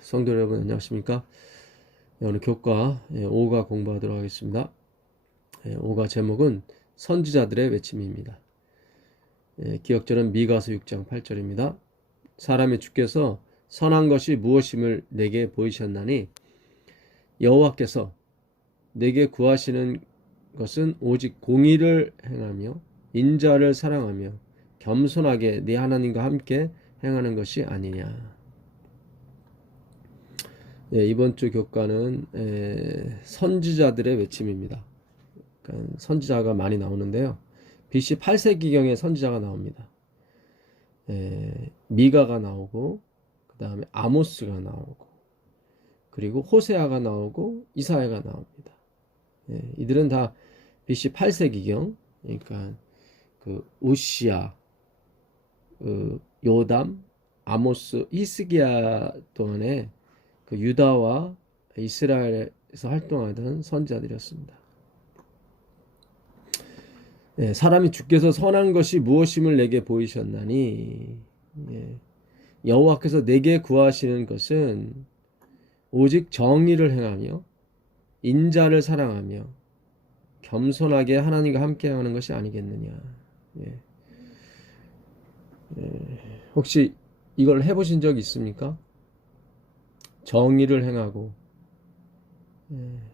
성도 여러분 안녕하십니까? 오늘 교과 5가 공부하도록 하겠습니다. 5가 제목은 선지자들의 외침입니다. 기억절은 미가서 6장 8절입니다. 사람의 주께서 선한 것이 무엇임을 내게 보이셨나니 여호와께서 내게 구하시는 것은 오직 공의를 행하며 인자를 사랑하며 겸손하게 네 하나님과 함께 행하는 것이 아니냐. 이번 주 교과는 선지자들의 외침입니다. 그러니까 선지자가 많이 나오는데요. BC 8세기경에 선지자가 나옵니다. 미가가 나오고 그 다음에 아모스가 나오고 그리고 호세아가 나오고 이사야가 나옵니다. 이들은 다 BC 8세기경, 그러니까 그 우시야, 요담, 아모스, 히스기야 동안에 그 유다와 이스라엘에서 활동하던 선지자들이었습니다. 사람이 주께서 선한 것이 무엇임을 내게 보이셨나니 여호와께서 내게 구하시는 것은 오직 정의를 행하며 인자를 사랑하며 겸손하게 하나님과 함께하는 것이 아니겠느냐. 혹시 이걸 해보신 적 있습니까? 정의를 행하고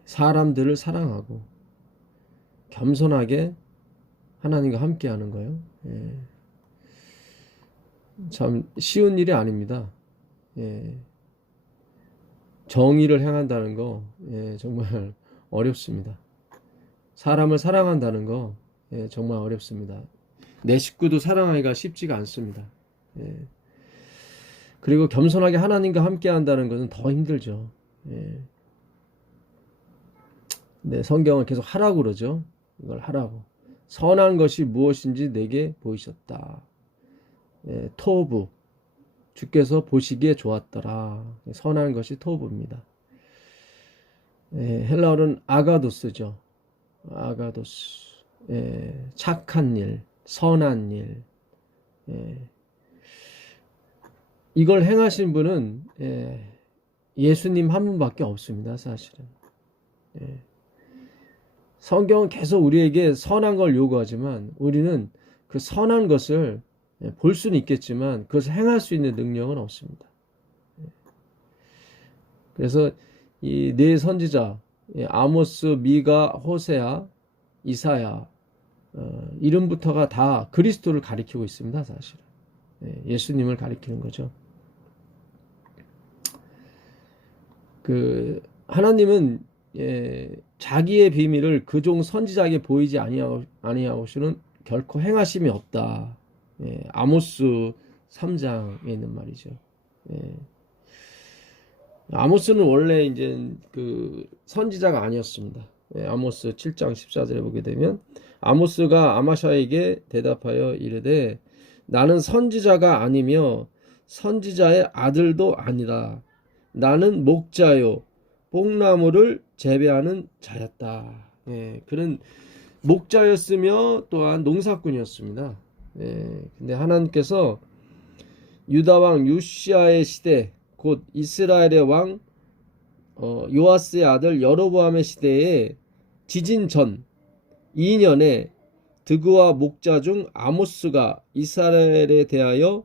사람들을 사랑하고 겸손하게 하나님과 함께하는 거예요. 참 쉬운 일이 아닙니다. 정의를 행한다는 거 정말 어렵습니다. 사람을 사랑한다는 거 정말 어렵습니다. 내 식구도 사랑하기가 쉽지가 않습니다. 그리고 겸손하게 하나님과 함께 한다는 것은 더 힘들죠. 성경은 계속 하라고 그러죠. 이걸 하라고. 선한 것이 무엇인지 내게 보이셨다. 토부. 주께서 보시기에 좋았더라. 선한 것이 토부입니다. 헬라어는 아가도스죠. 아가도스. 착한 일, 선한 일. 이걸 행하신 분은 예수님 한 분밖에 없습니다. 사실은. 성경은 계속 우리에게 선한 걸 요구하지만 우리는 그 선한 것을 볼 수는 있겠지만 그것을 행할 수 있는 능력은 없습니다. 그래서 이 네 선지자 아모스, 미가, 호세아, 이사야 이름부터가 다 그리스도를 가리키고 있습니다. 사실은. 예수님을 가리키는 거죠. 하나님은 자기의 비밀을 그종 선지자에게 보이지 아니하고서는 결코 행하심이 없다. 아모스 3장에 있는 말이죠. 아모스는 원래 이제 그 선지자가 아니었습니다. 아모스 7장 14절에 보게 되면 아모스가 아마샤에게 대답하여 이르되 나는 선지자가 아니며 선지자의 아들도 아니다. 나는 목자요 뽕나무를 재배하는 자였다. 그는 목자였으며 또한 농사꾼이었습니다. 근데 하나님께서 유다 왕 요시아의 시대 곧 이스라엘의 왕 요아스의 아들 여로보암의 시대에 지진 전 2년에 드그와 목자 중 아모스가 이스라엘에 대하여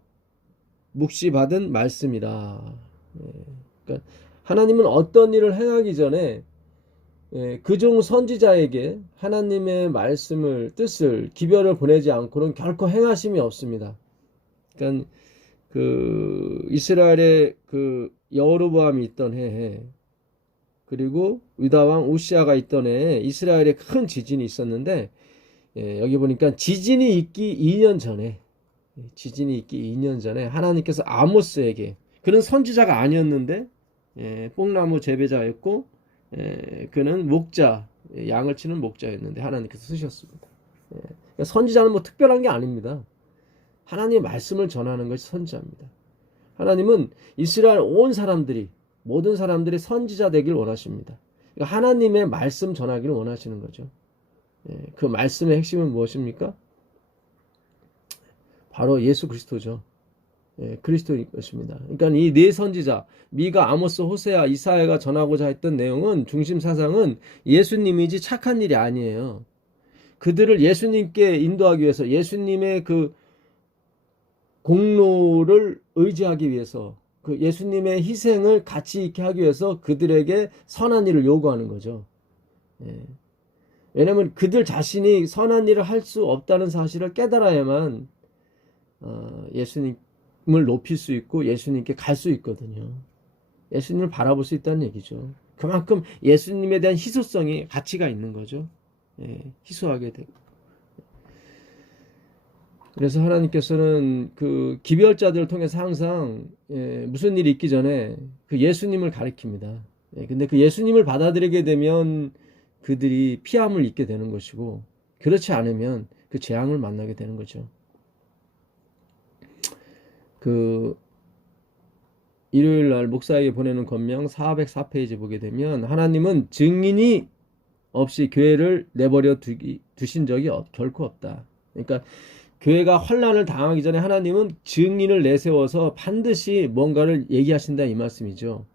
묵시받은 말씀이다. 그러니까 하나님은 어떤 일을 행하기 전에 그종 선지자에게 하나님의 말씀을 뜻을 기별을 보내지 않고는 결코 행하심이 없습니다. 그러니까 그 이스라엘의 그 여로보암이 있던 해에 그리고 유다 왕 우시아가 있던 해에 이스라엘에 큰 지진이 있었는데 여기 보니까 지진이 있기 2년 전에 하나님께서 아모스에게 그는 선지자가 아니었는데 뽕나무 재배자였고 그는 목자 양을 치는 목자였는데 하나님께서 쓰셨습니다. 그러니까 선지자는 뭐 특별한 게 아닙니다. 하나님의 말씀을 전하는 것이 선지자입니다. 하나님은 이스라엘 온 사람들이 모든 사람들이 선지자 되길 원하십니다. 그러니까 하나님의 말씀 전하기를 원하시는 거죠. 그 말씀의 핵심은 무엇입니까? 바로 예수 그리스도죠. 그리스도인 것입니다. 그러니까 이 네 선지자 미가, 아모스, 호세아, 이사야가 전하고자 했던 내용은 중심 사상은 예수님이지 착한 일이 아니에요. 그들을 예수님께 인도하기 위해서 예수님의 그 공로를 의지하기 위해서 그 예수님의 희생을 가치 있게 하기 위해서 그들에게 선한 일을 요구하는 거죠. 왜냐하면 그들 자신이 선한 일을 할 수 없다는 사실을 깨달아야만 예수님을 높일 수 있고 예수님께 갈 수 있거든요. 예수님을 바라볼 수 있다는 얘기죠. 그만큼 예수님에 대한 희소성이 가치가 있는 거죠. 희소하게 되고. 그래서 하나님께서는 그 기별자들을 통해서 항상 무슨 일이 있기 전에 그 예수님을 가리킵니다. 근데 그 예수님을 받아들이게 되면 그들이 피함을 입게 되는 것이고 그렇지 않으면 그 재앙을 만나게 되는 거죠. 그 일요일 날 목사에게 보내는 권명 404페이지 보게 되면 하나님은 증인이 없이 교회를 내버려 두신 적이 결코 없다. 그러니까 교회가 환난을 당하기 전에 하나님은 증인을 내세워서 반드시 뭔가를 얘기하신다 이 말씀이죠.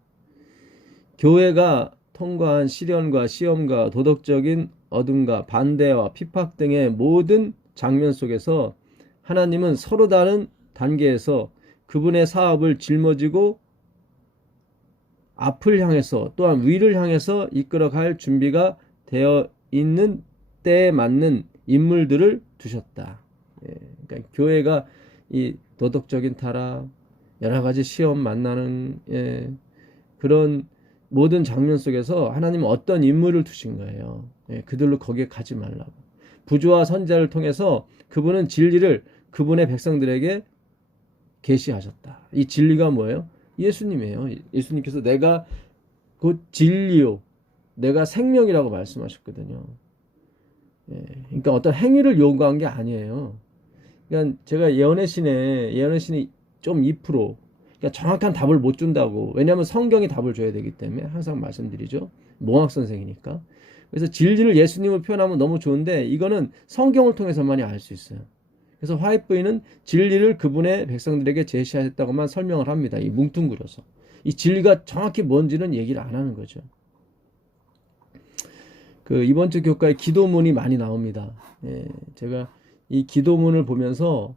교회가 통과한 시련과 시험과 도덕적인 어둠과 반대와 핍박 등의 모든 장면 속에서 하나님은 서로 다른 단계에서 그분의 사업을 짊어지고 앞을 향해서 또한 위를 향해서 이끌어갈 준비가 되어 있는 때에 맞는 인물들을 두셨다. 그러니까 교회가 이 도덕적인 타락, 여러 가지 시험 만나는 그런 모든 장면 속에서 하나님은 어떤 인물을 두신 거예요. 그들로 거기에 가지 말라고. 부조와 선지자를 통해서 그분은 진리를 그분의 백성들에게 계시하셨다. 이 진리가 뭐예요? 예수님이에요. 예수님께서 내가 곧 진리요, 내가 생명이라고 말씀하셨거든요. 그러니까 어떤 행위를 요구한 게 아니에요. 그러니까 제가 예언의 신이 좀 2%, 그러니까 정확한 답을 못 준다고. 왜냐하면 성경이 답을 줘야 되기 때문에 항상 말씀드리죠. 몽학 선생이니까. 그래서 진리를 예수님을 표현하면 너무 좋은데 이거는 성경을 통해서만이 알 수 있어요. 그래서 화이트보이는 진리를 그분의 백성들에게 제시하셨다고만 설명을 합니다. 이 뭉뚱그려서. 이 진리가 정확히 뭔지는 얘기를 안 하는 거죠. 그 이번 주 교과에 기도문이 많이 나옵니다. 제가 이 기도문을 보면서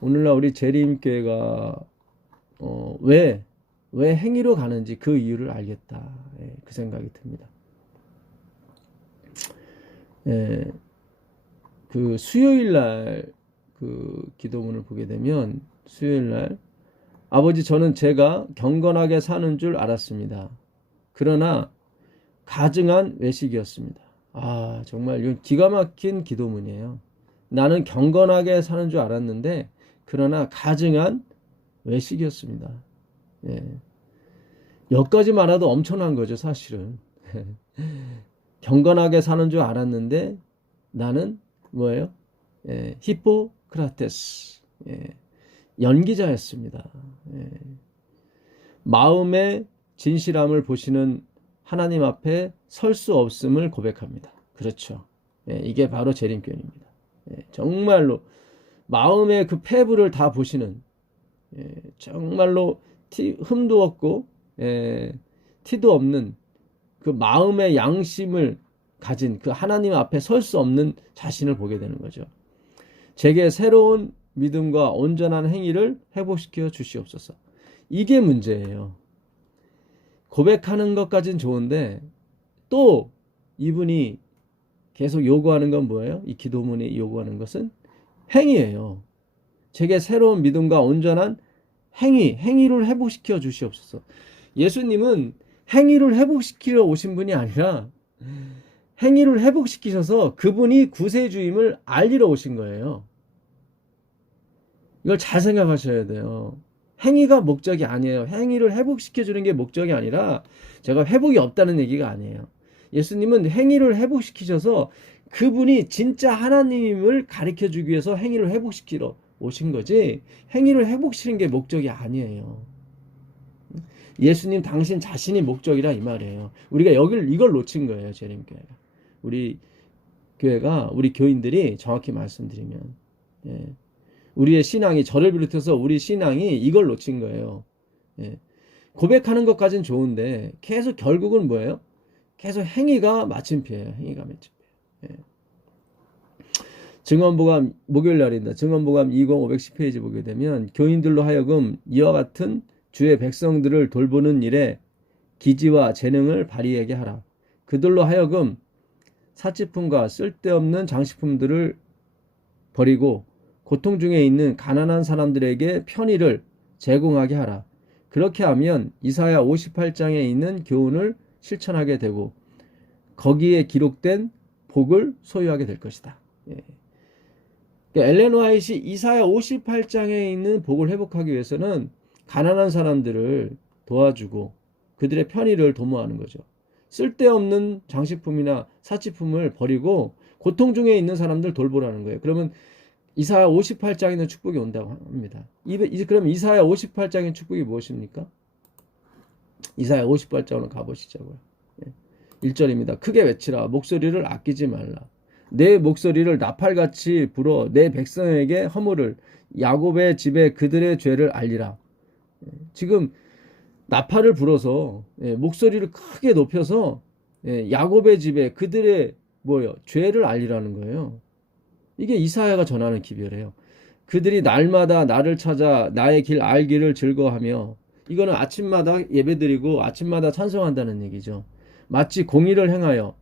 오늘날 우리 재림교회가 왜 행위로 가는지 그 이유를 알겠다. 그 생각이 듭니다. 그 수요일 날 그 기도문을 보게 되면 수요일 날 아버지 저는 제가 경건하게 사는 줄 알았습니다. 그러나 가증한 외식이었습니다. 정말 이건 기가 막힌 기도문이에요. 나는 경건하게 사는 줄 알았는데 그러나 가증한 외식이었습니다. 여기까지 말해도 엄청난 거죠, 사실은. 경건하게 사는 줄 알았는데 나는 뭐예요? 히포크라테스, 연기자였습니다. 마음의 진실함을 보시는 하나님 앞에 설 수 없음을 고백합니다. 그렇죠. 이게 바로 재림교회입니다. 정말로 마음의 그 폐부를 다 보시는, 정말로 흠도 없고 티도 없는 그 마음의 양심을 가진 그 하나님 앞에 설 수 없는 자신을 보게 되는 거죠. 제게 새로운 믿음과 온전한 행위를 회복시켜 주시옵소서. 이게 문제예요. 고백하는 것까진 좋은데 또 이분이 계속 요구하는 건 뭐예요? 이 기도문이 요구하는 것은 행위예요. 제게 새로운 믿음과 온전한 행위를 회복시켜 주시옵소서. 예수님은 행위를 회복시키러 오신 분이 아니라 행위를 회복시키셔서 그분이 구세주임을 알리러 오신 거예요. 이걸 잘 생각하셔야 돼요. 행위가 목적이 아니에요. 행위를 회복시켜주는 게 목적이 아니라 제가 회복이 없다는 얘기가 아니에요. 예수님은 행위를 회복시키셔서 그분이 진짜 하나님을 가르쳐주기 위해서 행위를 회복시키러 오신 거지 행위를 회복시키는 게 목적이 아니에요. 예수님 당신 자신이 목적이라 이 말이에요. 우리가 이걸 놓친 거예요. 재림교회가. 우리 교회가 우리 교인들이 정확히 말씀드리면 우리의 신앙이, 저를 비롯해서 우리 신앙이 이걸 놓친 거예요. 예. 고백하는 것까지는 좋은데 계속 결국은 뭐예요? 계속 행위가 마침표예요. 행위가 마침표. 예. 증언보감, 목요일 날입니다. 증언보감 20510페이지 보게 되면 교인들로 하여금 이와 같은 주의 백성들을 돌보는 일에 기지와 재능을 발휘하게 하라. 그들로 하여금 사치품과 쓸데없는 장식품들을 버리고 고통 중에 있는 가난한 사람들에게 편의를 제공하게 하라. 그렇게 하면 이사야 58장에 있는 교훈을 실천하게 되고 거기에 기록된 복을 소유하게 될 것이다. 예. 그러니까 엘렌 화이트이 이사야 58장에 있는 복을 회복하기 위해서는 가난한 사람들을 도와주고 그들의 편의를 도모하는 거죠. 쓸데없는 장식품이나 사치품을 버리고 고통 중에 있는 사람들 돌보라는 거예요. 그러면 이사야 58장에는 축복이 온다고 합니다. 그럼 이사야 58장의 축복이 무엇입니까? 이사야 58장으로 가보시자고요. 1절입니다. 크게 외치라. 목소리를 아끼지 말라. 내 목소리를 나팔같이 불어 내 백성에게 허물을 야곱의 집에 그들의 죄를 알리라. 지금 나팔을 불어서 목소리를 크게 높여서 야곱의 집에 그들의 죄를 알리라는 거예요. 이게 이사야가 전하는 기별이에요. 그들이 날마다 나를 찾아 나의 길 알기를 즐거워하며, 이거는 아침마다 예배드리고 아침마다 찬송한다는 얘기죠. 마치 공의를 행하여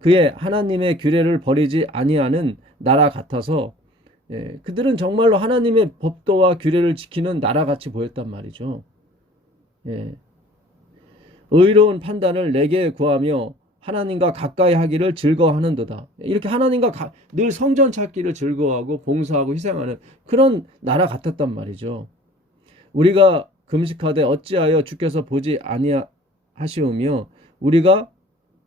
그의 하나님의 규례를 버리지 아니하는 나라 같아서 그들은 정말로 하나님의 법도와 규례를 지키는 나라같이 보였단 말이죠. 의로운 판단을 내게 구하며 하나님과 가까이 하기를 즐거워하는도다. 이렇게 하나님과 늘 성전 찾기를 즐거워하고 봉사하고 희생하는 그런 나라 같았단 말이죠. 우리가 금식하되 어찌하여 주께서 보지 아니하시오며 우리가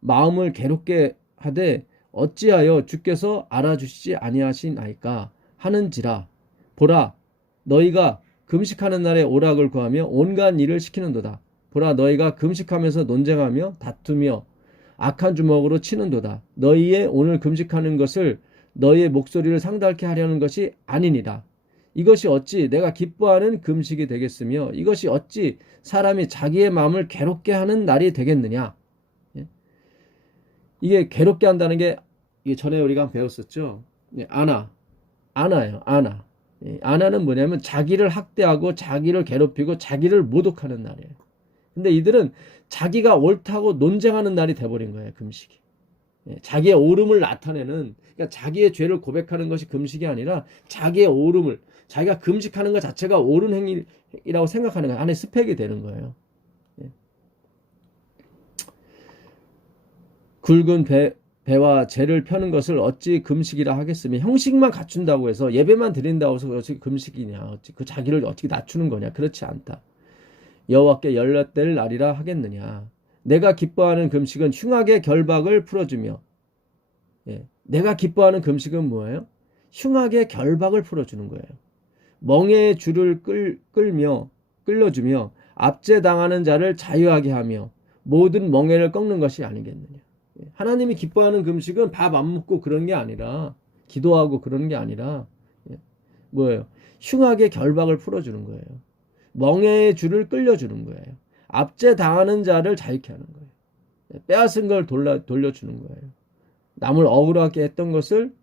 마음을 괴롭게 하되 어찌하여 주께서 알아주시지 아니하시나이까 하는지라. 보라, 너희가 금식하는 날에 오락을 구하며 온갖 일을 시키는도다. 보라, 너희가 금식하면서 논쟁하며 다투며 악한 주먹으로 치는도다. 너희의 오늘 금식하는 것을 너희의 목소리를 상달케 하려는 것이 아니니라. 이것이 어찌 내가 기뻐하는 금식이 되겠으며 이것이 어찌 사람이 자기의 마음을 괴롭게 하는 날이 되겠느냐. 이게 괴롭게 한다는 게 이게 전에 우리가 배웠었죠. 아나예요. 아나는 뭐냐면 자기를 학대하고 자기를 괴롭히고 자기를 모독하는 날이에요. 근데 이들은 자기가 옳다고 논쟁하는 날이 돼버린 거예요. 금식이. 자기의 옳음을 나타내는, 그러니까 자기의 죄를 고백하는 것이 금식이 아니라 자기의 옳음을, 자기가 금식하는 것 자체가 옳은 행위라고 생각하는 거예요. 안에 스펙이 되는 거예요. 굵은 배와 재를 펴는 것을 어찌 금식이라 하겠으며, 형식만 갖춘다고 해서 예배만 드린다고 해서 어찌 금식이냐, 어찌 그 자기를 어떻게 낮추는 거냐. 그렇지 않다. 여호와께 연락될 날이라 하겠느냐. 내가 기뻐하는 금식은 흉악의 결박을 풀어주며, 내가 기뻐하는 금식은 뭐예요? 흉악의 결박을 풀어주는 거예요. 멍에의 줄을 끌려주며 압제당하는 자를 자유하게 하며 모든 멍에를 꺾는 것이 아니겠느냐. 하나님이 기뻐하는 금식은 밥 안 먹고 그런 게 아니라, 기도하고 그런 게 아니라 뭐예요? 흉악의 결박을 풀어주는 거예요. 멍에의 줄을 끌려주는 거예요. 압제당하는 자를 자유케 하는 거예요. 빼앗은 걸 돌려주는 거예요. 남을 억울하게 했던 것을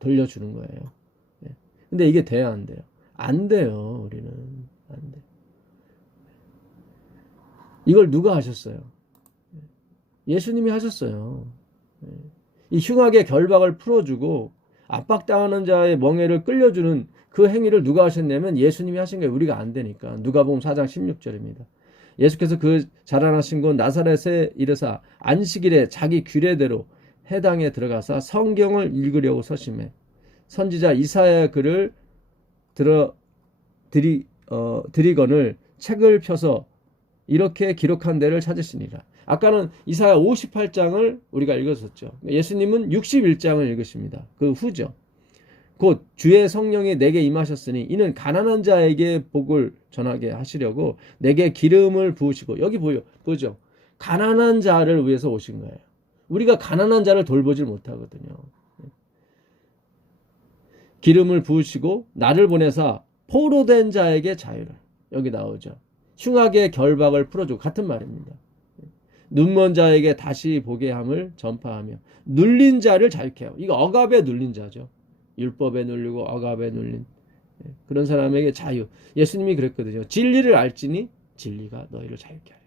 돌려주는 거예요. 근데 이게 돼야 안 돼요? 안 돼요. 우리는 안 돼요. 이걸 누가 하셨어요? 예수님이 하셨어요. 이 흉악의 결박을 풀어주고 압박당하는 자의 멍에를 끌려주는 그 행위를 누가 하셨냐면 예수님이 하신 거예요. 우리가 안 되니까. 누가복음 4장 16절입니다. 예수께서 그 자라나신 곳 나사렛에 이르사 안식일에 자기 규례대로 해당에 들어가서 성경을 읽으려고 서심해 선지자 이사야의 글을 드리거늘 책을 펴서 이렇게 기록한 데를 찾으시니라. 아까는 이사야 58장을 우리가 읽었었죠. 예수님은 61장을 읽으십니다. 그 후죠. 곧 주의 성령이 내게 임하셨으니 이는 가난한 자에게 복을 전하게 하시려고 내게 기름을 부으시고, 여기 보죠. 가난한 자를 위해서 오신 거예요. 우리가 가난한 자를 돌보질 못하거든요. 기름을 부으시고 나를 보내사 포로된 자에게 자유를. 여기 나오죠. 흉악의 결박을 풀어주고 같은 말입니다. 눈먼 자에게 다시 보게 함을 전파하며 눌린 자를 자유케 하고. 이거 억압에 눌린 자죠. 율법에 눌리고 억압에 눌린 그런 사람에게 자유. 예수님이 그랬거든요. 진리를 알지니 진리가 너희를 자유케 하리라.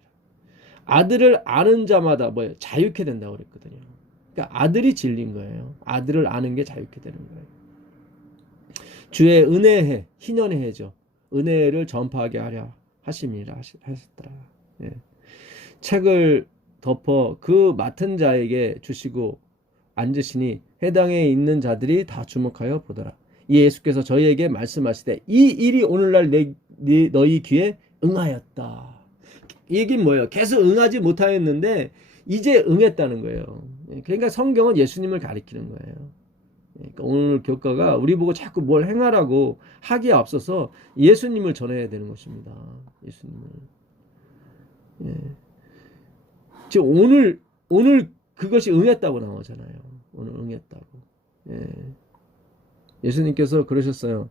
아들을 아는 자마다 뭐예요? 자유케 된다고 그랬거든요. 그러니까 아들이 진리인 거예요. 아들을 아는 게 자유케 되는 거예요. 주의 은혜해, 희년의 해죠. 은혜를 전파하게 하려 하심이라 하셨더라. 예. 책을 덮어 그 맡은 자에게 주시고 앉으시니 해당에 있는 자들이 다 주목하여 보더라. 이 예수께서 저희에게 말씀하시되 이 일이 오늘날 너희 귀에 응하였다. 이 얘기는 뭐예요? 계속 응하지 못하였는데 이제 응했다는 거예요. 그러니까 성경은 예수님을 가리키는 거예요. 그러니까 오늘 교과가 우리 보고 자꾸 뭘 행하라고 하기에 앞서서 예수님을 전해야 되는 것입니다. 예수님을. 예. 지금 오늘 그것이 응했다고 나오잖아요. 오늘 응했다고. 예. 예수님께서 그러셨어요.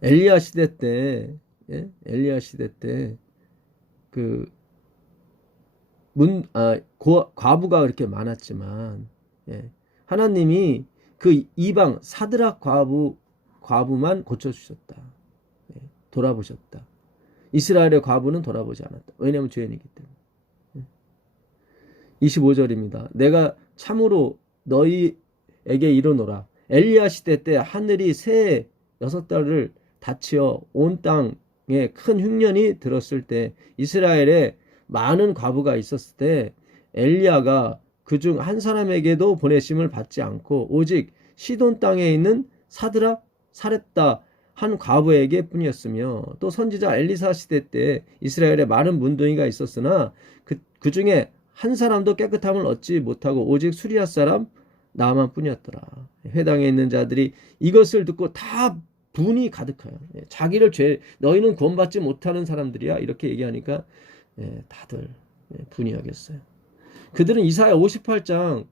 엘리야 시대 때, 예? 엘리야 시대 때 그 과부가 그렇게 많았지만, 예. 하나님이 그 이방 사드락 과부만 고쳐주셨다. 예. 돌아보셨다. 이스라엘의 과부는 돌아보지 않았다. 왜냐하면 죄인이기 때문에. 25절입니다. 내가 참으로 너희에게 이르노라. 엘리야 시대 때 하늘이 새 6달을 닫히어 온 땅에 큰 흉년이 들었을 때 이스라엘에 많은 과부가 있었을 때 엘리야가 그중 한 사람에게도 보내심을 받지 않고 오직 시돈 땅에 있는 사드락 사렙다 한 과부에게 뿐이었으며 또 선지자 엘리사 시대 때 이스라엘에 많은 문둥이가 있었으나 그 중에 한 사람도 깨끗함을 얻지 못하고 오직 수리아 사람 나만 뿐이었더라. 회당에 있는 자들이 이것을 듣고 다 분이 가득하여 자기를 너희는 구원받지 못하는 사람들이야 이렇게 얘기하니까 다들 분이 여겼어요. 그들은 이사야 58장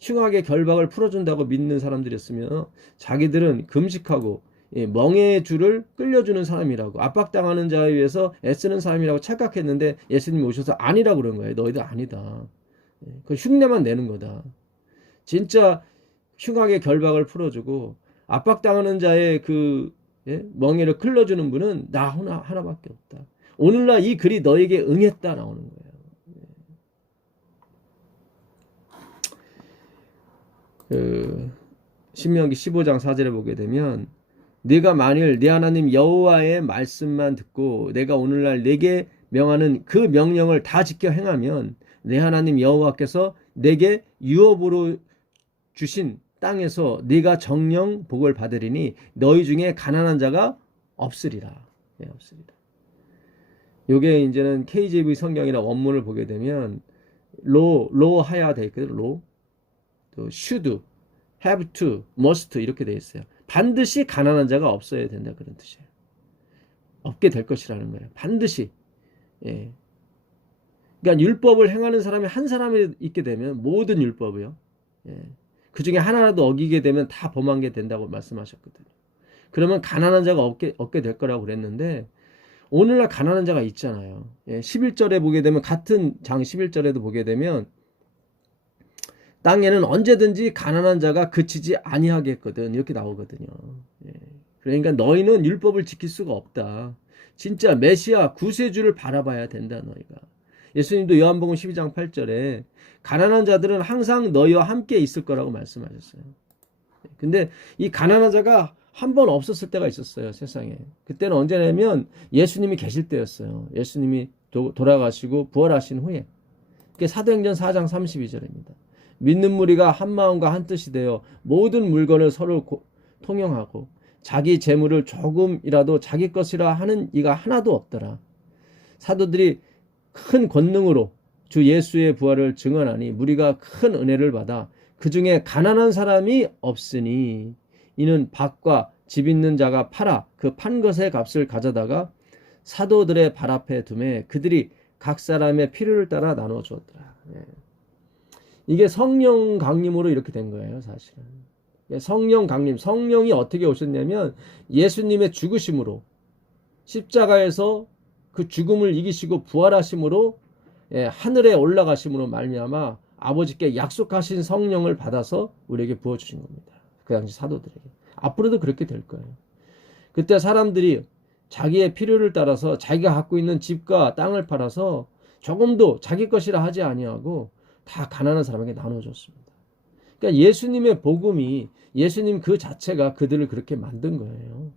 흉악의 결박을 풀어준다고 믿는 사람들이었으며 자기들은 금식하고 멍에의 줄을 끌려주는 사람이라고 압박당하는 자에 의해서 애쓰는 사람이라고 착각했는데 예수님이 오셔서 아니라고 그런 거예요. 너희들 아니다. 그 흉내만 내는 거다. 진짜 흉악의 결박을 풀어주고 압박당하는 자의 그 멍에를 끌려주는 분은 나 하나밖에 없다. 오늘날 이 글이 너에게 응했다 나오는 거예요. 신명기 15장 4절에 보게 되면 네가 만일 네 하나님 여호와의 말씀만 듣고 내가 오늘날 네게 명하는 그 명령을 다 지켜 행하면 네 하나님 여호와께서 네게 유업으로 주신 땅에서 네가 정령 복을 받으리니 너희 중에 가난한 자가 없으리라. 없으리라. 요게 이제는 KJV 성경이나 원문을 보게 되면 로 하야 돼 있거든. 로. 또 should, have to, must 이렇게 돼 있어요. 반드시 가난한 자가 없어야 된다 그런 뜻이에요. 없게 될 것이라는 거예요. 반드시. 예. 그러니까 율법을 행하는 사람이 한 사람이 있게 되면 모든 율법이요. 예. 그 중에 하나라도 어기게 되면 다 범한 게 된다고 말씀하셨거든요. 그러면 가난한 자가 없게 될 거라고 그랬는데 오늘날 가난한 자가 있잖아요. 예. 11절에 보게 되면 같은 장 11절에도 보게 되면 땅에는 언제든지 가난한 자가 그치지 아니하겠거든 이렇게 나오거든요. 예. 그러니까 너희는 율법을 지킬 수가 없다. 진짜 메시아 구세주를 바라봐야 된다 너희가. 예수님도 요한복음 12장 8절에 가난한 자들은 항상 너희와 함께 있을 거라고 말씀하셨어요. 근데 이 가난한 자가 한 번 없었을 때가 있었어요 세상에. 그때는 언제냐면 예수님이 계실 때였어요. 예수님이 돌아가시고 부활하신 후에. 그게 사도행전 4장 32절입니다. 믿는 무리가 한 마음과 한 뜻이 되어 모든 물건을 서로 통용하고 자기 재물을 조금이라도 자기 것이라 하는 이가 하나도 없더라. 사도들이 큰 권능으로 주 예수의 부활을 증언하니 무리가 큰 은혜를 받아 그 중에 가난한 사람이 없으니 이는 밭과 집 있는 자가 팔아 그 판 것의 값을 가져다가 사도들의 발 앞에 두매 그들이 각 사람의 필요를 따라 나눠 주었더라. 이게 성령 강림으로 이렇게 된 거예요, 사실은. 성령 강림, 성령이 어떻게 오셨냐면 예수님의 죽으심으로 십자가에서 그 죽음을 이기시고 부활하심으로 하늘에 올라가심으로 말미암아 아버지께 약속하신 성령을 받아서 우리에게 부어주신 겁니다. 그 당시 사도들에게. 앞으로도 그렇게 될 거예요. 그때 사람들이 자기의 필요를 따라서 자기가 갖고 있는 집과 땅을 팔아서 조금도 자기 것이라 하지 아니하고 다 가난한 사람에게 나눠줬습니다. 그러니까 예수님의 복음이, 예수님 그 자체가 그들을 그렇게 만든 거예요.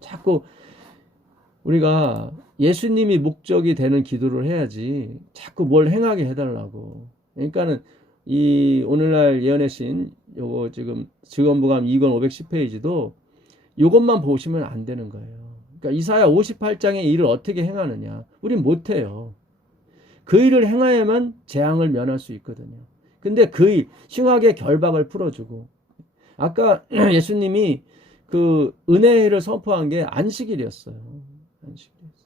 자꾸 우리가 예수님이 목적이 되는 기도를 해야지 자꾸 뭘 행하게 해달라고. 그러니까는 이 오늘날 예언의 신 요거 지금 증언보감 2권 510페이지도 요것만 보시면 안 되는 거예요. 그러니까 이사야 58장의 일을 어떻게 행하느냐. 우린 못해요. 그 일을 행해야만 재앙을 면할 수 있거든요. 근데 그 일, 흉악의 결박을 풀어주고, 아까 예수님이 그 은혜를 선포한 게 안식일이었어요. 안식일이었어요.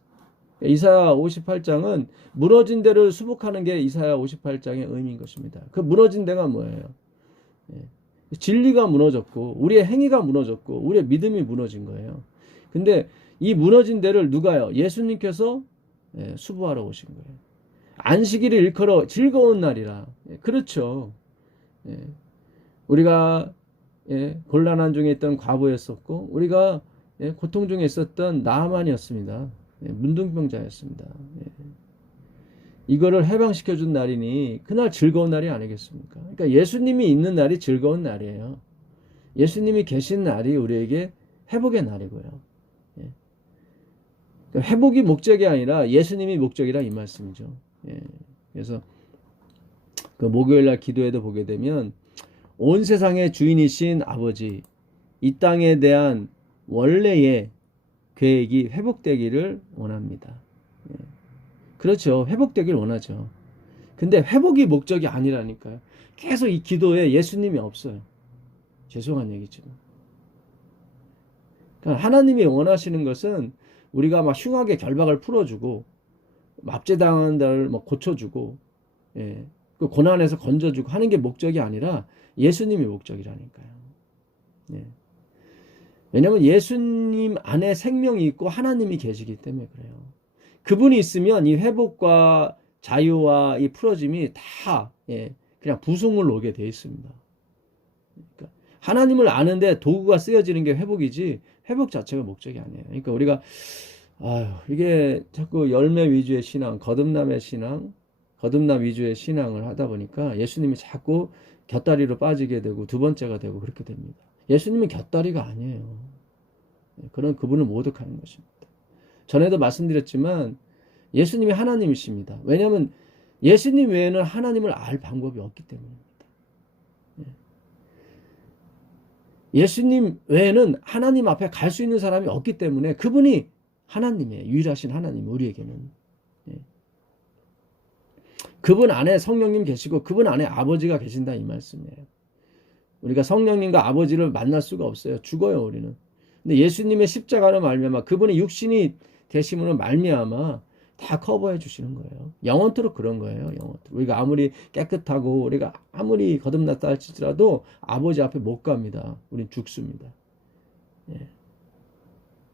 이사야 58장은 무너진 데를 수복하는 게 이사야 58장의 의미인 것입니다. 그 무너진 데가 뭐예요? 진리가 무너졌고 우리의 행위가 무너졌고 우리의 믿음이 무너진 거예요. 근데 이 무너진 데를 누가요? 예수님께서 수부하러 오신 거예요. 안식일을 일컬어 즐거운 날이라. 그렇죠. 우리가 곤란한 중에 있던 과부였었고 우리가 고통 중에 있었던 나아만이었습니다. 문둥병자였습니다. 이거를 해방시켜준 날이니 그날 즐거운 날이 아니겠습니까? 그러니까 예수님이 있는 날이 즐거운 날이에요. 예수님이 계신 날이 우리에게 회복의 날이고요. 그러니까 회복이 목적이 아니라 예수님이 목적이라 이 말씀이죠. 그래서 그 목요일날 기도에도 보게 되면 온 세상의 주인이신 아버지, 이 땅에 대한 원래의 계획이 회복되기를 원합니다. 그렇죠. 회복되길 원하죠. 근데 회복이 목적이 아니라니까요. 계속 이 기도에 예수님이 없어요. 죄송한 얘기지만. 그러니까 하나님이 원하시는 것은 우리가 막 흉하게 결박을 풀어주고 압제당한 데를 뭐 고쳐주고 그 고난에서 건져주고 하는 게 목적이 아니라 예수님이 목적이라니까요. 왜냐하면 예수님 안에 생명이 있고 하나님이 계시기 때문에 그래요. 그분이 있으면 이 회복과 자유와 이 풀어짐이 다 그냥 부속물 오게 돼 있습니다. 그러니까 하나님을 아는데 도구가 쓰여지는 게 회복이지 회복 자체가 목적이 아니에요. 그러니까 우리가 이게 자꾸 열매 위주의 신앙, 거듭남의 신앙, 거듭남 위주의 신앙을 하다 보니까 예수님이 자꾸 곁다리로 빠지게 되고 두 번째가 되고 그렇게 됩니다. 예수님은 곁다리가 아니에요. 그런 그분을 모독하는 것입니다. 전에도 말씀드렸지만 예수님이 하나님이십니다. 왜냐하면 예수님 외에는 하나님을 알 방법이 없기 때문입니다. 예수님 외에는 하나님 앞에 갈 수 있는 사람이 없기 때문에 그분이 하나님이에요. 유일하신 하나님, 우리에게는. 그분 안에 성령님 계시고 그분 안에 아버지가 계신다 이 말씀이에요. 우리가 성령님과 아버지를 만날 수가 없어요. 죽어요, 우리는. 근데 예수님의 십자가로 말미암아 그분의 육신이 되심으로 말미암아 다 커버해 주시는 거예요. 영원토록 그런 거예요. 영원토록. 우리가 아무리 깨끗하고 우리가 아무리 거듭났다 할지라도 아버지 앞에 못 갑니다. 우린 죽습니다.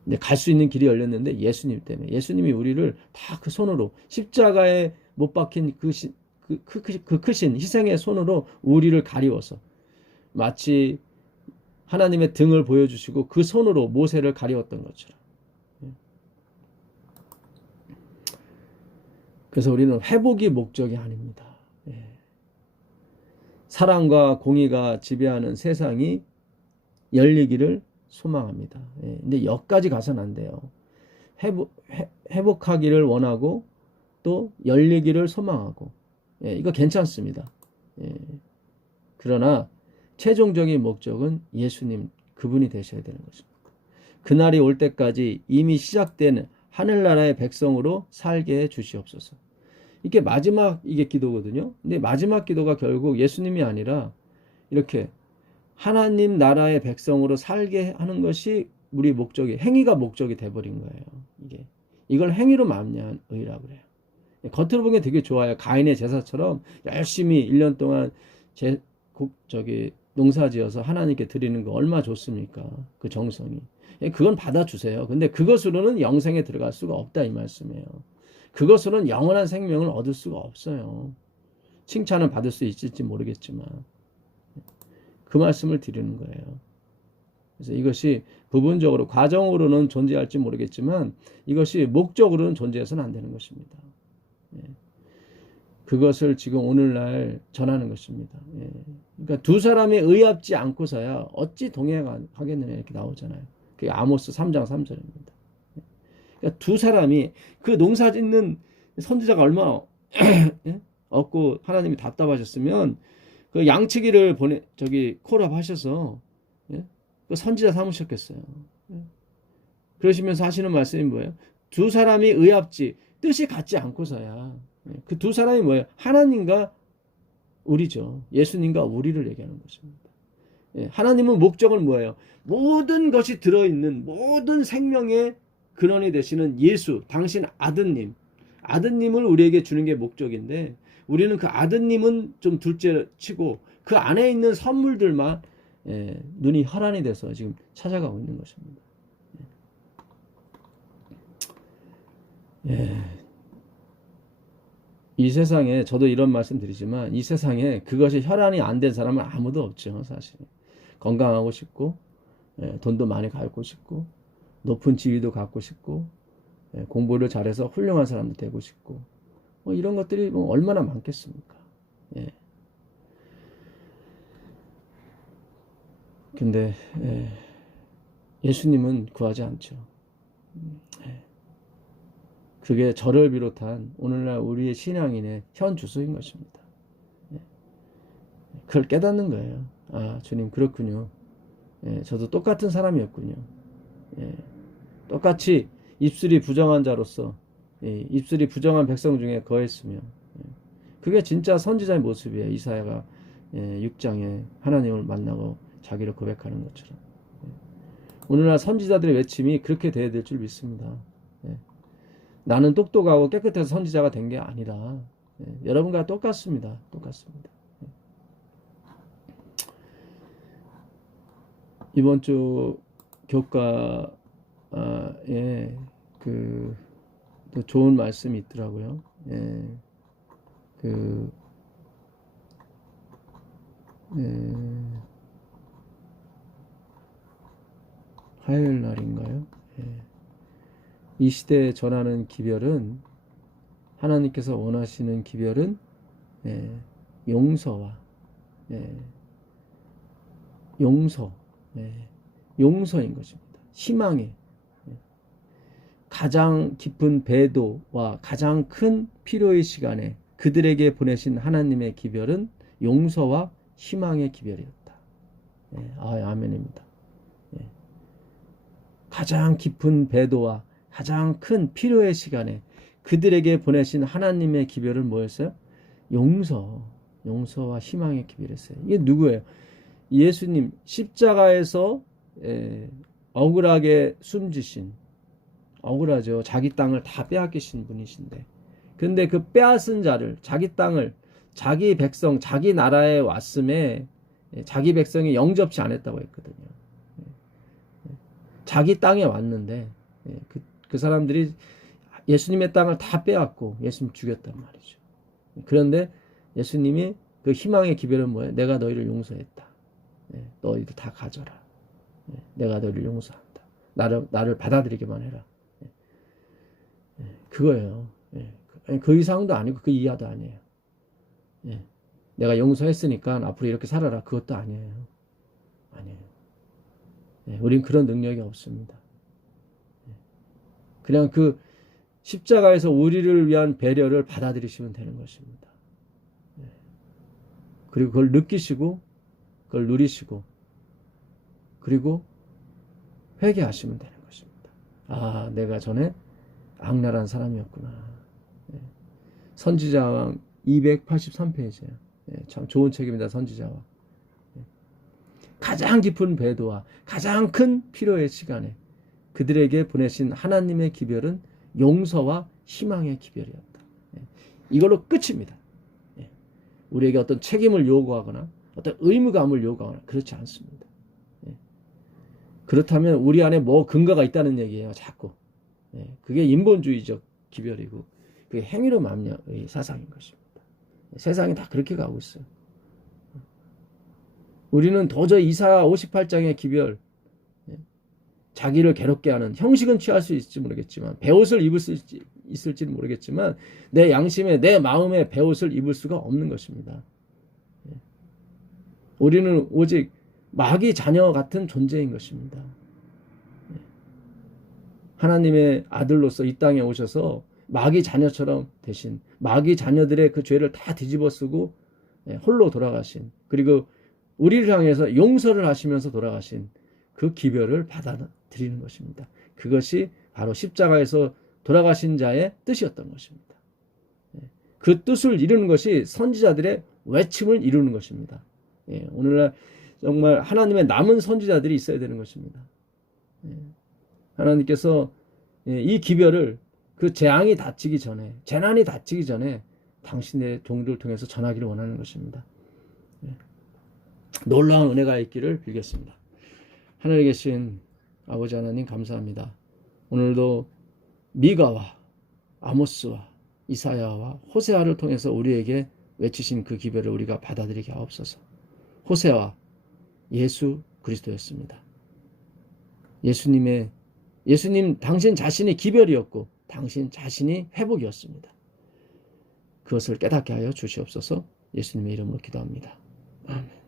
근데 갈 수 있는 길이 열렸는데 예수님 때문에. 예수님이 우리를 다 그 손으로 십자가에 못 박힌 그 크신 희생의 손으로 우리를 가리워서 마치 하나님의 등을 보여주시고 그 손으로 모세를 가리웠던 것처럼. 그래서 우리는 회복이 목적이 아닙니다. 사랑과 공의가 지배하는 세상이 열리기를 소망합니다. 근데 여기까지 가서는 안 돼요. 회복하기를 원하고 또 열리기를 소망하고 이거 괜찮습니다. 그러나 최종적인 목적은 예수님 그분이 되셔야 되는 것입니다. 그날이 올 때까지 이미 시작된 하늘나라의 백성으로 살게 해 주시옵소서. 이게 마지막 이게 기도거든요. 근데 마지막 기도가 결국 예수님이 아니라 이렇게 하나님 나라의 백성으로 살게 하는 것이 우리 목적이 행위가 목적이 돼버린 거예요. 이걸 행위로 마음한 의라고 그래요. 겉으로 보기엔 되게 좋아요. 가인의 제사처럼 열심히 1년 동안 농사지어서 하나님께 드리는 거 얼마 좋습니까? 그 정성이. 그건 받아주세요. 근데 그것으로는 영생에 들어갈 수가 없다 이 말씀이에요. 그것으로는 영원한 생명을 얻을 수가 없어요. 칭찬은 받을 수 있을지 모르겠지만 그 말씀을 드리는 거예요. 그래서 이것이 부분적으로 과정으로는 존재할지 모르겠지만 이것이 목적으로는 존재해서는 안 되는 것입니다. 그것을 지금 오늘날 전하는 것입니다. 그러니까 두 사람이 의합지 않고서야 어찌 동행하겠느냐 이렇게 나오잖아요. 그게 아모스 3장 3절입니다. 그러니까 두 사람이 그 농사 짓는 선지자가 얼마나 없고 하나님이 답답하셨으면 그 양치기를 콜업하셔서 그 선지자 삼으셨겠어요. 그러시면서 하시는 말씀이 뭐예요? 두 사람이 의합지 뜻이 같지 않고서야 그 두 사람이 뭐예요? 하나님과 우리죠. 예수님과 우리를 얘기하는 것입니다. 하나님은 목적은 뭐예요? 모든 것이 들어있는 모든 생명의 근원이 되시는 예수, 당신 아드님을 우리에게 주는 게 목적인데 우리는 그 아드님은 좀 둘째 치고 그 안에 있는 선물들만 눈이 혈안이 돼서 지금 찾아가고 있는 것입니다. 이 세상에 저도 이런 말씀 드리지만 이 세상에 그것이 혈안이 안 된 사람은 아무도 없죠. 사실 건강하고 싶고 돈도 많이 갖고 싶고 높은 지위도 갖고 싶고 공부를 잘해서 훌륭한 사람도 되고 싶고 뭐 이런 것들이 뭐 얼마나 많겠습니까? 근데 예수님은 구하지 않죠. 그게 저를 비롯한 오늘날 우리의 신앙인의 현 주소인 것입니다. 그걸 깨닫는 거예요. 아, 주님 그렇군요. 저도 똑같은 사람이었군요. 똑같이 입술이 부정한 자로서 입술이 부정한 백성 중에 거했으며 그게 진짜 선지자의 모습이에요. 이사야가 6장에 하나님을 만나고 자기를 고백하는 것처럼. 오늘날 선지자들의 외침이 그렇게 돼야 될 줄 믿습니다. 나는 똑똑하고 깨끗해서 선지자가 된 게 아니라 여러분과 똑같습니다. 이번 주 교과에 또 좋은 말씀이 있더라고요. 화요일 날인가요? 이 시대에 전하는 기별은 하나님께서 원하시는 기별은 용서와 용서인 것입니다. 희망의 가장 깊은 배도와 가장 큰 필요의 시간에 그들에게 보내신 하나님의 기별은 용서와 희망의 기별이었다. 아멘입니다. 가장 깊은 배도와 가장 큰 필요의 시간에 그들에게 보내신 하나님의 기별은 뭐였어요? 용서와 희망의 기별이었어요. 이게 누구예요? 예수님 십자가에서 억울하게 숨지신, 억울하죠. 자기 땅을 다 빼앗기신 분이신데, 근데 그 빼앗은 자를, 자기 땅을, 자기 백성, 자기 나라에 왔음에 자기 백성이 영접치 않았다고 했거든요. 자기 땅에 왔는데 그 사람들이 예수님의 땅을 다 빼앗고 예수님 죽였단 말이죠. 그런데 예수님이 그 희망의 기별은 뭐예요? 내가 너희를 용서했다. 너희도 다 가져라. 내가 너희를 용서한다. 나를 받아들이기만 해라. 그거예요. 그 이상도 아니고 그 이하도 아니에요. 내가 용서했으니까 앞으로 이렇게 살아라. 그것도 아니에요. 우린 그런 능력이 없습니다. 그냥 그 십자가에서 우리를 위한 배려를 받아들이시면 되는 것입니다. 그리고 그걸 느끼시고 그걸 누리시고 그리고 회개하시면 되는 것입니다. 아, 내가 전에 악랄한 사람이었구나. 선지자왕 283페이지예요. 참 좋은 책입니다. 선지자왕. 가장 깊은 배도와 가장 큰 필요의 시간에 그들에게 보내신 하나님의 기별은 용서와 희망의 기별이었다. 이걸로 끝입니다. 우리에게 어떤 책임을 요구하거나 어떤 의무감을 요구하거나 그렇지 않습니다. 예. 그렇다면 우리 안에 뭐 근거가 있다는 얘기예요. 자꾸. 예. 그게 인본주의적 기별이고 그게 행위로 맘려의 사상인 것입니다. 세상이 다 그렇게 가고 있어요. 우리는 도저히 이사야 58장의 기별, 자기를 괴롭게 하는 형식은 취할 수 있을지 모르겠지만 배옷을 입을 수 있을지는 모르겠지만 내 양심에 내 마음에 배옷을 입을 수가 없는 것입니다. 우리는 오직 마귀 자녀 같은 존재인 것입니다. 하나님의 아들로서 이 땅에 오셔서 마귀 자녀처럼 되신 마귀 자녀들의 그 죄를 다 뒤집어쓰고 홀로 돌아가신 그리고 우리를 향해서 용서를 하시면서 돌아가신 그 기별을 받아들이는 것입니다. 그것이 바로 십자가에서 돌아가신 자의 뜻이었던 것입니다. 그 뜻을 이루는 것이 선지자들의 외침을 이루는 것입니다. 오늘날 정말 하나님의 남은 선지자들이 있어야 되는 것입니다. 하나님께서 이 기별을 그 재앙이 닥치기 전에 재난이 닥치기 전에 당신의 종들을 통해서 전하기를 원하는 것입니다. 놀라운 은혜가 있기를 빌겠습니다. 하늘에 계신 아버지 하나님 감사합니다. 오늘도 미가와 아모스와 이사야와 호세아를 통해서 우리에게 외치신 그 기별을 우리가 받아들이게 하옵소서. 호세아 예수 그리스도였습니다. 예수님 당신 자신이 기별이었고 당신 자신이 회복이었습니다. 그것을 깨닫게 하여 주시옵소서. 예수님의 이름으로 기도합니다. 아멘.